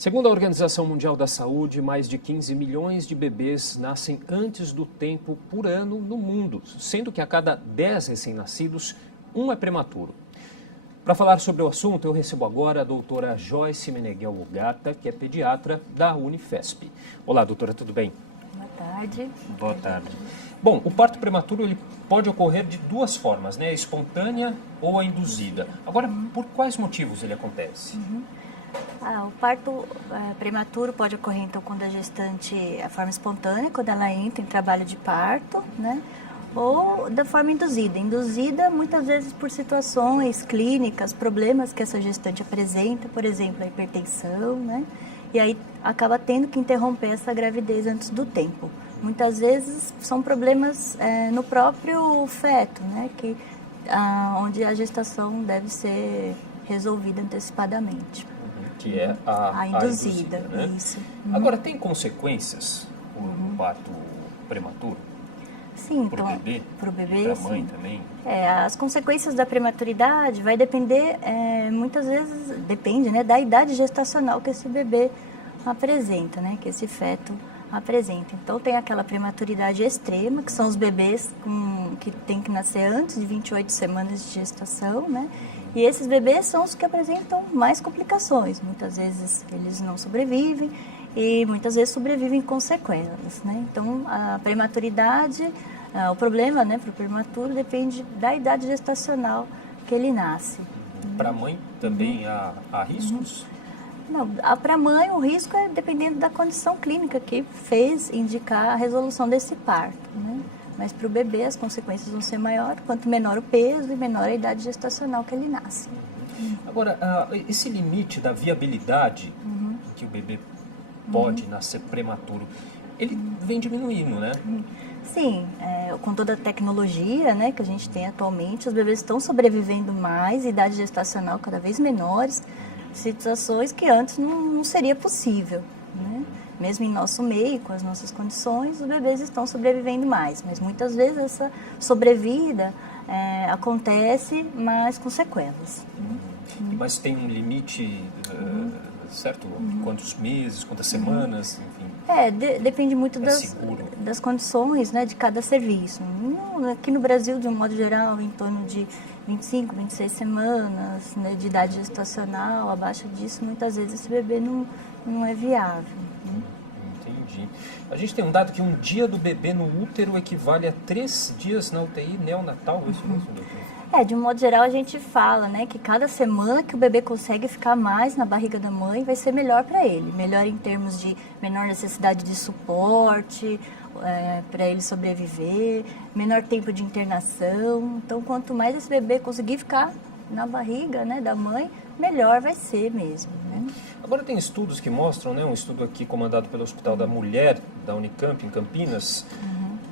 Segundo a Organização Mundial da Saúde, mais de 15 milhões de bebês nascem antes do tempo por ano no mundo, sendo que a cada 10 recém-nascidos, um é prematuro. Para falar sobre o assunto, eu recebo agora a doutora Joyce Meneghel Ogata, que é pediatra da Unifesp. Olá, doutora, tudo bem? Boa tarde. Boa tarde. Bom, o parto prematuro ele pode ocorrer de duas formas, né? A espontânea ou a induzida. Agora, por quais motivos ele acontece? O parto prematuro pode ocorrer, então, quando a gestante, a forma espontânea, quando ela entra em trabalho de parto, né? Ou da forma induzida. Induzida, muitas vezes, por situações clínicas, problemas que essa gestante apresenta, por exemplo, a hipertensão, né? E aí acaba tendo que interromper essa gravidez antes do tempo. Muitas vezes são problemas no próprio feto, né? Onde a gestação deve ser resolvida antecipadamente. Que é a induzida, né? Isso. Agora, tem consequências o parto prematuro? Sim, Para o bebê? Para o bebê, para a mãe sim. também? As consequências da prematuridade vai depender, muitas vezes, depende, né, da idade gestacional que esse bebê apresenta, né, que esse feto apresenta. Então, tem aquela prematuridade extrema, que são os bebês que têm que nascer antes de 28 semanas de gestação, né? E esses bebês são os que apresentam mais complicações. Muitas vezes eles não sobrevivem e muitas vezes sobrevivem com sequelas, né? Então, a prematuridade, o problema, né, para o prematuro depende da idade gestacional que ele nasce. Para a mãe também há riscos? Não, para a mãe o risco é dependendo da condição clínica que fez indicar a resolução desse parto, né? Mas para o bebê as consequências vão ser maiores, quanto menor o peso e menor a idade gestacional que ele nasce. Agora, esse limite da viabilidade que o bebê pode nascer prematuro, ele vem diminuindo, né? Sim, com toda a tecnologia, né, que a gente tem atualmente, os bebês estão sobrevivendo mais, idade gestacional cada vez menores, situações que antes não seria possível, né? Mesmo em nosso meio, com as nossas condições, os bebês estão sobrevivendo mais, mas muitas vezes essa sobrevida acontece, mas com sequelas. Mas tem um limite, certo? Quantos meses, quantas semanas, enfim? Depende muito seguro. das condições, né, de cada serviço. Aqui no Brasil, de um modo geral, em torno de 25, 26 semanas, né, de idade gestacional, abaixo disso, muitas vezes esse bebê não é viável. Entendi. A gente tem um dado que um dia do bebê no útero equivale a 3 dias na UTI neonatal, isso mesmo, doutor? De um modo geral, a gente fala, né, que cada semana que o bebê consegue ficar mais na barriga da mãe vai ser melhor para ele. Melhor em termos de menor necessidade de suporte, para ele sobreviver, menor tempo de internação. Então, quanto mais esse bebê conseguir ficar na barriga, né, da mãe, melhor vai ser mesmo, né? Agora tem estudos que mostram, né, um estudo aqui comandado pelo Hospital da Mulher, da Unicamp, em Campinas,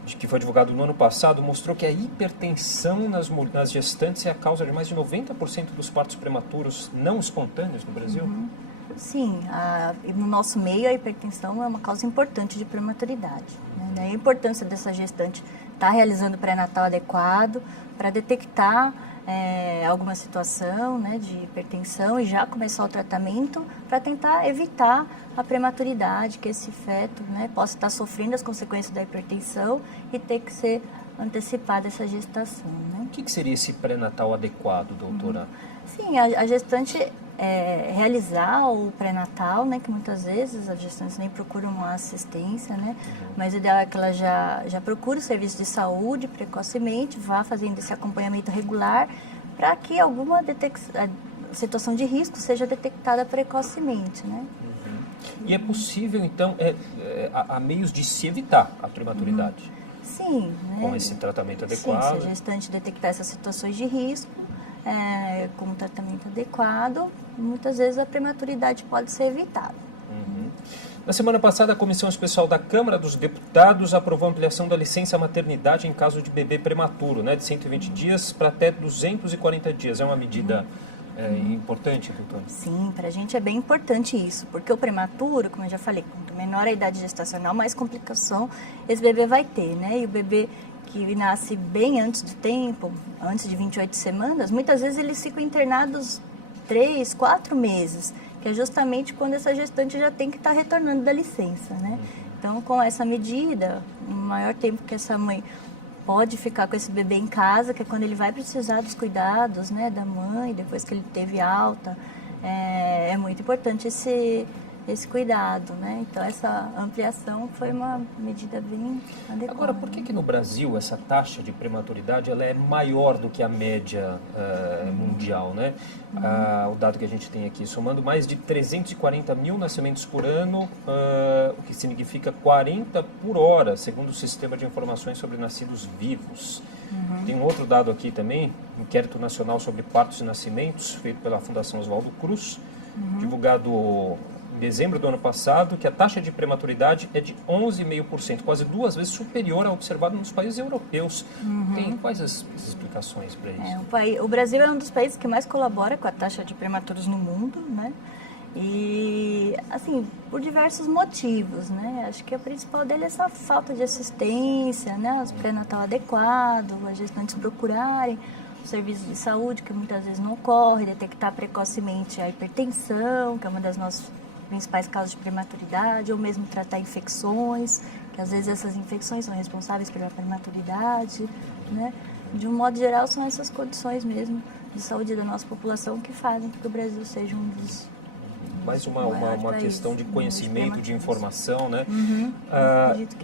que foi divulgado no ano passado, mostrou que a hipertensão nas gestantes é a causa de mais de 90% dos partos prematuros não espontâneos no Brasil. Sim, no nosso meio a hipertensão é uma causa importante de prematuridade, né? A importância dessa gestante estar realizando o pré-natal adequado para detectar alguma situação, né, de hipertensão e já começar o tratamento para tentar evitar a prematuridade, que esse feto, né, possa estar sofrendo as consequências da hipertensão e ter que ser antecipada essa gestação, né? O que seria esse pré-natal adequado, doutora? Sim, a gestante realizar o pré-natal, né, que muitas vezes as gestantes nem procuram uma assistência, né, mas o ideal é que ela já procure o serviço de saúde precocemente, vá fazendo esse acompanhamento regular para que alguma situação de risco seja detectada precocemente, né. E é possível, então, há meios de se evitar a prematuridade? Sim, né? Com esse tratamento adequado? Sim, se a gestante detectar essas situações de risco, com um tratamento adequado, muitas vezes a prematuridade pode ser evitada. Na semana passada, a Comissão Especial da Câmara dos Deputados aprovou a ampliação da licença maternidade em caso de bebê prematuro, né, de 120 dias para até 240 dias. É uma medida importante, doutora? Sim, para a gente é bem importante isso, porque o prematuro, como eu já falei, quanto menor a idade gestacional, mais complicação esse bebê vai ter, né? E o bebê que nasce bem antes do tempo, antes de 28 semanas, muitas vezes eles ficam internados 3, 4 meses. que é justamente quando essa gestante já tem que estar retornando da licença, né? Então, com essa medida, o maior tempo que essa mãe pode ficar com esse bebê em casa, que é quando ele vai precisar dos cuidados, né, da mãe, depois que ele teve alta, é muito importante esse cuidado, né? Então, essa ampliação foi uma medida bem adequada. Agora, por que no Brasil essa taxa de prematuridade ela é maior do que a média mundial, né? O dado que a gente tem aqui, somando mais de 340 mil nascimentos por ano, o que significa 40 por hora, segundo o Sistema de Informações sobre Nascidos Vivos. Tem um outro dado aqui também, Inquérito Nacional sobre Partos e Nascimentos, feito pela Fundação Oswaldo Cruz, divulgado em dezembro do ano passado, que a taxa de prematuridade é de 11,5%, quase 2 vezes superior ao observado nos países europeus. Quais as explicações para isso? O Brasil é um dos países que mais colabora com a taxa de prematuros no mundo, né? E, assim, por diversos motivos, né? Acho que o principal dele é essa falta de assistência, né? O pré-natal adequado, as gestantes procurarem o serviço de saúde, que muitas vezes não ocorre, detectar precocemente a hipertensão, que é uma das nossas principais causas de prematuridade, ou mesmo tratar infecções, que às vezes essas infecções são responsáveis pela prematuridade, né? De um modo geral, são essas condições mesmo de saúde da nossa população que fazem com que o Brasil seja um dos mais uma questão de conhecimento, de informação, né?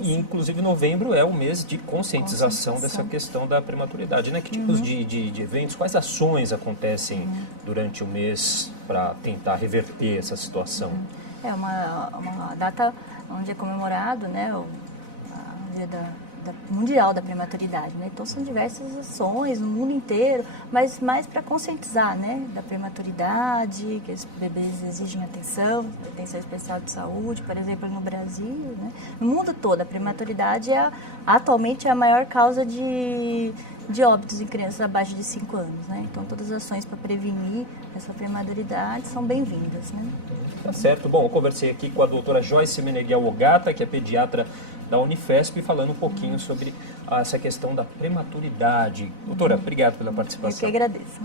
E inclusive novembro é o mês de conscientização dessa questão da prematuridade, né? Que tipos de eventos, quais ações acontecem durante o mês para tentar reverter essa situação? É uma data onde é comemorado, né, o Dia Mundial da Prematuridade, né? Então são diversas ações no mundo inteiro, mas mais para conscientizar, né, da prematuridade, que os bebês exigem atenção especial de saúde, por exemplo, no Brasil, né? No mundo todo, a prematuridade atualmente é a maior causa de óbitos em crianças abaixo de 5 anos, né? Então todas as ações para prevenir essa prematuridade são bem-vindas, né? Tá certo. Bom, eu conversei aqui com a doutora Joyce Meneghel Ogata, que é pediatra da Unifesp, falando um pouquinho sobre essa questão da prematuridade. Doutora, obrigado pela participação. Eu que agradeço.